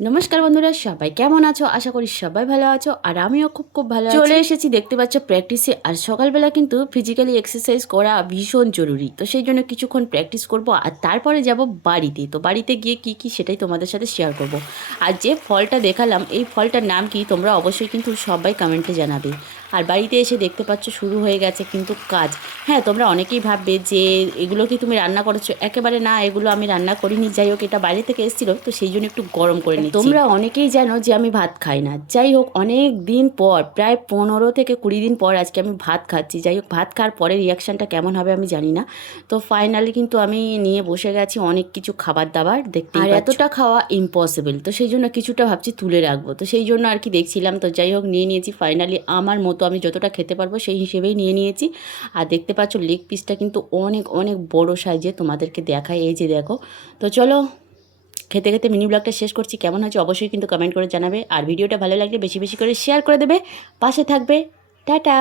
নমস্কার বন্ধুরা, সবাই কেমন আছো? আশা করি সবাই ভালো আছো আর আমিও খুব ভালো আছি। চলে এসেছি দেখতে পাচ্ছ প্র্যাকটিসে। আর সকালবেলা কিন্তু ফিজিক্যালি এক্সারসাইজ করা ভীষণ জরুরি, তো সেই জন্য কিছুক্ষণ প্র্যাকটিস করব আর তারপরে যাব বাড়িতে। তো বাড়িতে গিয়ে কি কি সেটাই তোমাদের সাথে শেয়ার করব। আর যে ফলটা দেখালাম, এই ফলটার নাম কি তোমরা অবশ্যই কিন্তু সবাই কমেন্টে জানাবে। আর বাড়িতে এসে দেখতে পাচ্ছ শুরু হয়ে গেছে কিন্তু কাজ। হ্যাঁ, তোমরা অনেকেই ভাববে যে এগুলো কি তুমি রান্না করেছো? একেবারে না, এগুলো আমি রান্না করিনি। যাই হোক, এটা বাইরে থেকে এসেছিলো, তো সেই জন্য একটু গরম করে নিচ্ছি। তোমরা অনেকেই জানো যে আমি ভাত খাই না। যাই হোক, অনেক দিন পর, প্রায় 15 থেকে 20 দিন পর আজকে আমি ভাত খাচ্ছি। যাই হোক, ভাত খাওয়ার পরে রিয়াকশানটা কেমন হবে আমি জানি না। তো ফাইনালি কিন্তু আমি নিয়ে বসে গেছি অনেক কিছু খাবার দাবার দেখতে। আর এতটা খাওয়া ইম্পসিবল, তো সেই জন্য কিছুটা ভাবছি তুলে রাখবো। তো সেই জন্য আর কি দেখছিলাম। তো যাই হোক, নিয়ে নিয়েছি ফাইনালি আমার মতো আমি যতটা খেতে পারবো সেই হিসেবেই নিয়ে নিয়েছি। আর দেখতে পাচ্ছ লেগ পিসটা কিন্তু অনেক অনেক বড় সাইজে, তোমাদেরকে দেখাই, এই যে দেখো। তো চলো খেতে খেতে মিনি ব্লগটা শেষ করছি। কেমন হয়েছে অবশ্যই কিন্তু কমেন্ট করে জানাবে। আর ভিডিওটা ভালো লাগলে বেশি বেশি করে শেয়ার করে দেবে, পাশে থাকবে। টাটা।